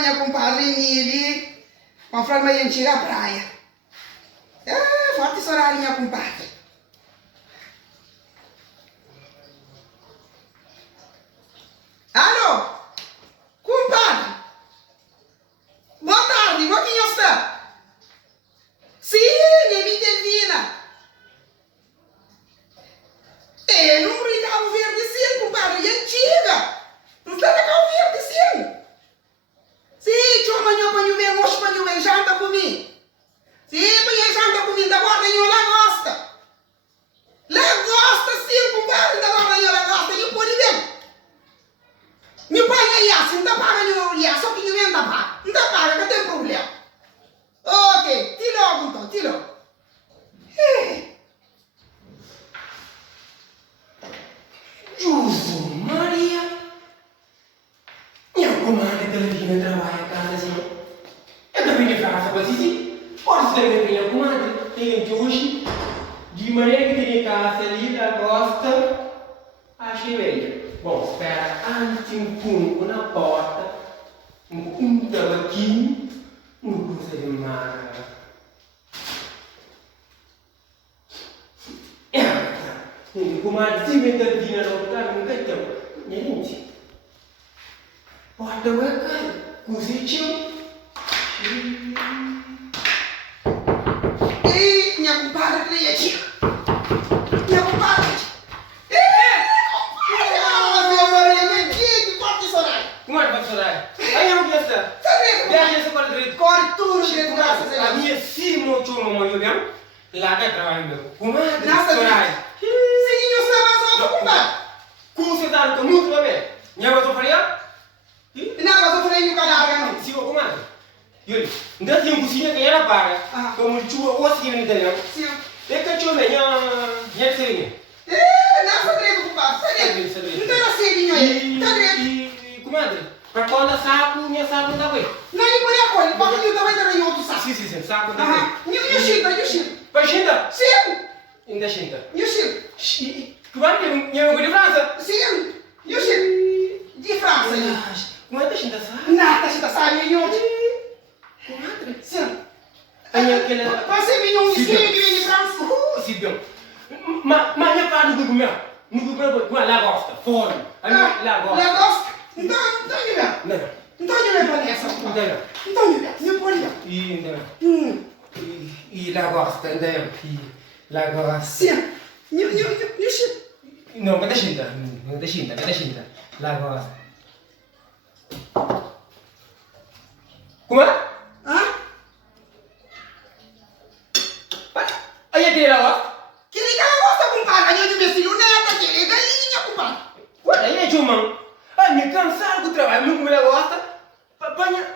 minha compadre Mili. Uma frase mais antiga à praia. Forte esse horário, minha compadre. Alô? Compadre? Boa tarde, quem está? Sim, me intervina. Não brigava verde sim, compadre, é antiga. Não está na cal verde sim. Sim, tio amanhã para eu ver, hoje para eu ver, janta comigo. Sim, para eu janta comigo, da guarda eu lá gosta. Lá gosta sim, compadre, da guarda eu lá gosta, eu pode ver. Meu pai é assim, não está pagando eu só que eu não está pagando. Não está pagando, não tem problema. Ok, tira logo então, tira logo. Jesus Maria! Minha comadre televisão trabalha em casa assim. Eu também de França, mas assim, pode ser que minha comadre tenha hoje, de maneira que tenha casa ali, ela gosta, achei bem. Bom, espera, antes um punho na porta, um tabaquinho, coisa de magra. Comadre, se me intervina no lugar, não tem tempo. Gente, porta vai cair, cozitinho. Ei, minha compadre, que é tia. Minha compadre. Meu Maria, vem aqui, que corta esse horário. Comadre, vai chorar. Aí eu não quero estar. Tá vendo? Viaja essa para direito. Corre tudo, direito, graças a A Deus. minha cima, o tio, mamãe, eu mesmo. Lá vai trabalhar meu. Comadre, Graças a Deus. chorar. Sim, eu sei mais alto, compadre. Como você está no muito bem? Minha mãe só faria? Não, mas eu falei no canal, não. Sim, comadre. Yuri, ainda tem cozinha que era paga. Ah. Como o tio, ou assim, não entendeu? Sim. É que o tio, minha serviço. Não, tá direito, compadre, tá direito. Não tem nascedinho aí, tá direito. Comadre, para quando saco, minha saco não está bem. Não, ele pode acolher, pode eu também dar em outro saco. Sim, saco está Aham. bem. E o Chico, e o Chico? Para Xinta? Sim. Ainda Xinta. E o Chico? Comadre, minha mãe de França? Sim. E o Chico? De França, hein? Como é que Xinta sabe? Nada, você tá sabendo de onde? Comadre. Sim. Aí aquela... Você viu um esquinho que vem de França? Sim, bem. Mas minha pai não viu mesmo. Não viu com a lagosta, fora. A minha lagosta. Lagosta? Então, de ver. Não. Então, de ver para essa. Não tem não. Então, de ver. Não pode ver. E não. E lagosta, não. E lagosta. Sim. E o Chico? Não, cadê Xinta? Cadê Xinta? Lagosta. Como é? Hã? Aí aquele lagosta? Que liga lagosta, compadre? Eu de meu filho neto, que liga galinha, compadre. Ué, aí é chumão. Ai, me cansaram do trabalho, não comi lagosta. Papanha.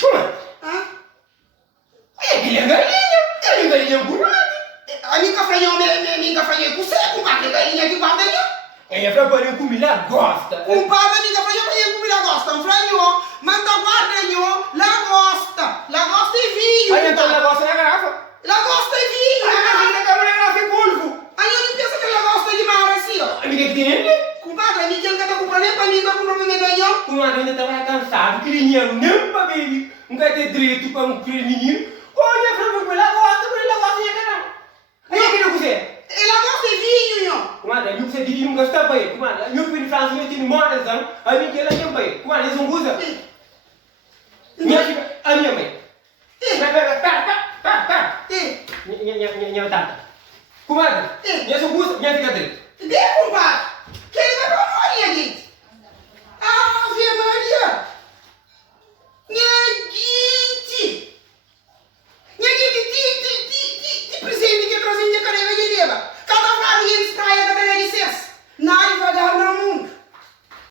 Como é? Hã? Aí aquele é galinha bonita. A minha gafanha com você, compadre. Galinha de guarda. Aí é pra eu comer lagosta. Compadre, minha gafanha com lagosta. Um franho, manda guarda, lagosta. Lagosta e vinho. Aí então compadre. lagosta na garrafa. Lagosta e vinho. Aí na câmera garrafa em polvo. Aí eu não penso que lagosta é de mar assim, ó. Amiga que tem ele? Compadre, a minha não tá comprando nem pra mim, tá comprando meu ganhão. O marido ainda estava cansado, queria não para ele. Não quer ter direito para um menino. Olha, pra mim, lagosta e não. Aí é que não quiser. E lagosta e vinho, ó. Comadre, eu sei que não gosta bem. Comadre, eu fui de França, eu tinha mordação. Aí me queira não bem. Comadre, eles não gostam. A minha mãe. Pera. Minha tata. Comadre, minha são gostam, minha fica dentro. Dê, compadre.